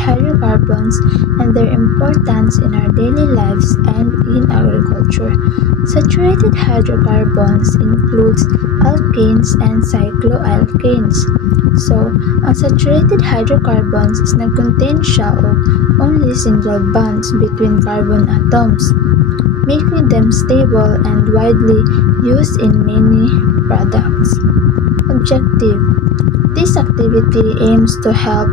hydrocarbons and their importance in our daily lives and in agriculture. Saturated hydrocarbons includes alkanes and cycloalkanes. So, ang saturated hydrocarbons is nag-contain siya of only single bonds between carbon atoms, making them stable and widely used in many products. Objective: this activity aims to help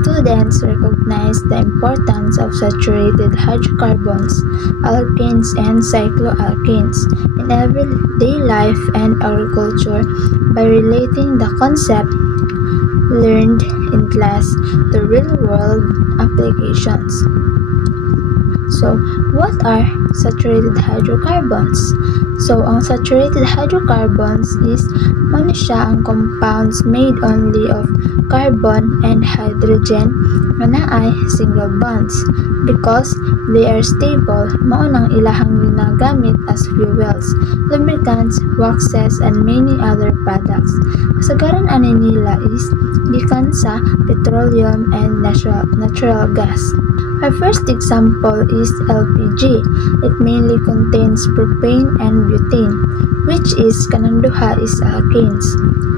students recognize the importance of saturated hydrocarbons, alkanes, and cycloalkanes in everyday life and agriculture by relating the concept learned in class to real-world applications. So, what are saturated hydrocarbons? So, ang saturated hydrocarbons is siya ang compounds made only of carbon and hydrogen nga naay single bonds. Because they are stable, mao nang ilahang ginagamit as fuels, lubricants, waxes, and many other products. Kasagaran ani nila is gikan sa petroleum and natural gas. Our first example is LPG. It mainly contains propane and butane, which is kanang duha is alkanes.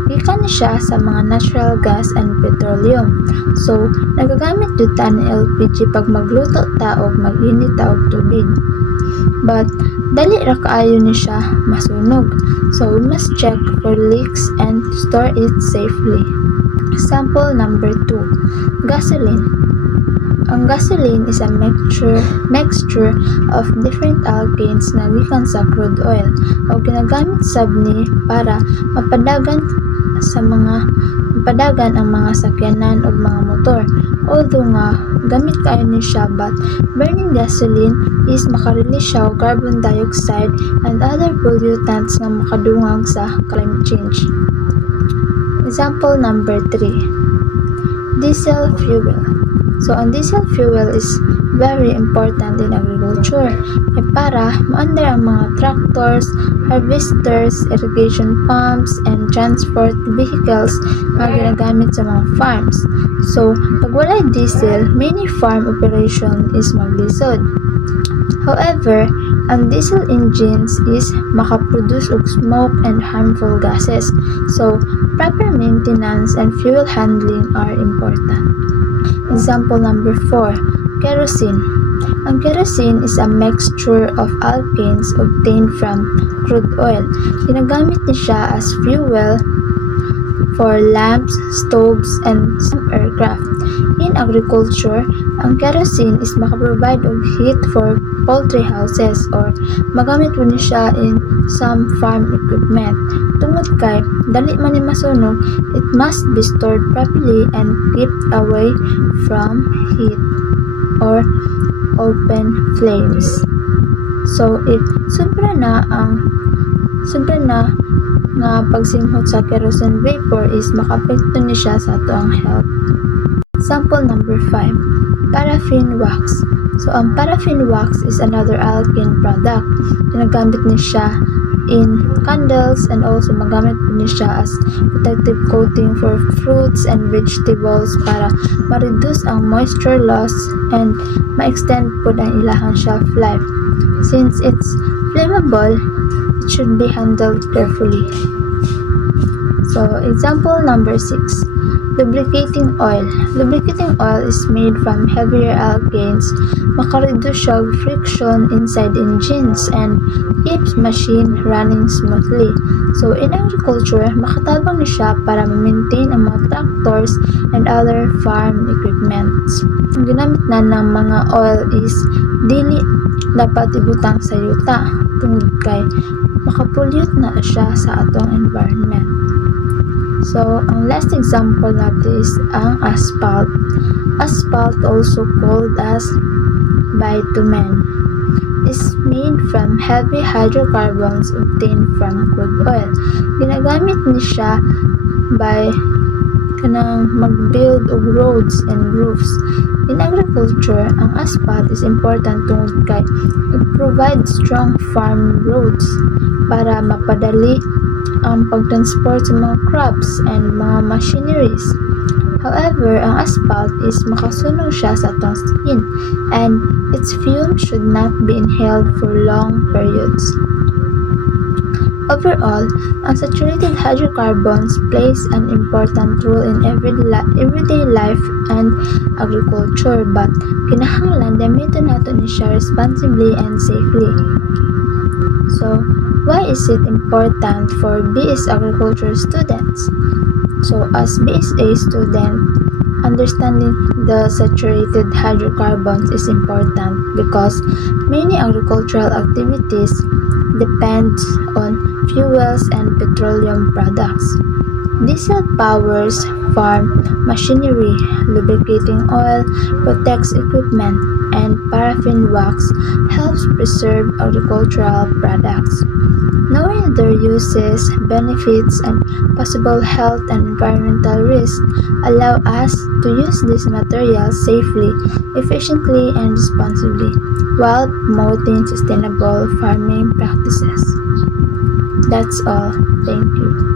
Gikan siya sa mga natural gas and petroleum. So, nagagamit jud ta ni LPG pag magluto ta o mag-init ta og tubig. But, dali ra kaayo ni siya masunog. So, we must check for leaks and store it safely. Example number 2, gasoline. Ang gasoline is a mixture of different alkanes na gikan sa crude oil o ginagamit sab ni para mapadagan ang mga sakyanan o mga motor. Although nga gamit kayo ni siya, but burning gasoline is makarelease siya og carbon dioxide and other pollutants nga makadungag sa climate change. Example number 3, diesel fuel. So, ang diesel fuel is very important in agriculture para maandar ang mga tractors, harvesters, irrigation pumps, and transport vehicles na ginagamit sa mga farms. So, pag walay diesel, many farm operation is maglisod. However, ang diesel engines is makaproduce og smoke and harmful gases. So, proper maintenance and fuel handling are important. Example number 4, kerosene. Ang kerosene is a mixture of alkanes obtained from crude oil. Ginagamit ni siya as fuel for lamps, stoves, and some aircraft. In agriculture, ang kerosene is makaprovide of heat for poultry houses or magamit mo ni siya in some farm equipment. Tungod kay dali man ni masunog, it must be stored properly and kept away from heat or open flames. So if sobra na nga pagsimhot sa kerosene vapor is makapekto ni siya sa ato ang health. Example number 5, paraffin wax. So ang paraffin wax is another alkane product. Ginagamit ni siya in candles and also magamit ni siya as protective coating for fruits and vegetables para ma-reduce ang moisture loss and ma-extend po ang ilahang shelf life. Since it's flammable, it should be handled carefully. So, example number 6, lubricating oil. Lubricating oil is made from heavier alkanes, makareduce siya og friction inside engines and keeps machine running smoothly. So, in agriculture, makatabang ni siya para ma-maintain ang mga tractors and other farm equipments. Ang ginamit na ng mga oil is dili dapat ibutang sa yuta tungod kay makapollute na siya sa atong environment. So, ang last example natin is ang asphalt. Asphalt, also called as bitumen, is made from heavy hydrocarbons obtained from crude oil. Ginagamit ni siya by kanang mag-build og roads and roofs. In agriculture, ang asphalt is important tungod kay it provides strong farm roads para mapadali ang pagtransport sa mga crops and mga machineries. However, ang asphalt is makasunog siya sa atong skin and its fumes should not be inhaled for long periods. Overall, unsaturated hydrocarbons plays an important role in everyday life and agriculture, but kinahanglan gamiton nato ni siya responsibly and safely. So, why is it important for BS agriculture students? So, as BSA student, understanding the saturated hydrocarbons is important because many agricultural activities depend on fuels and petroleum products. Diesel powers farm machinery, lubricating oil protects equipment, and paraffin wax helps preserve agricultural products. Knowing their uses, benefits, and possible health and environmental risks allow us to use these materials safely, efficiently, and responsibly while promoting sustainable farming practices. That's all. Thank you.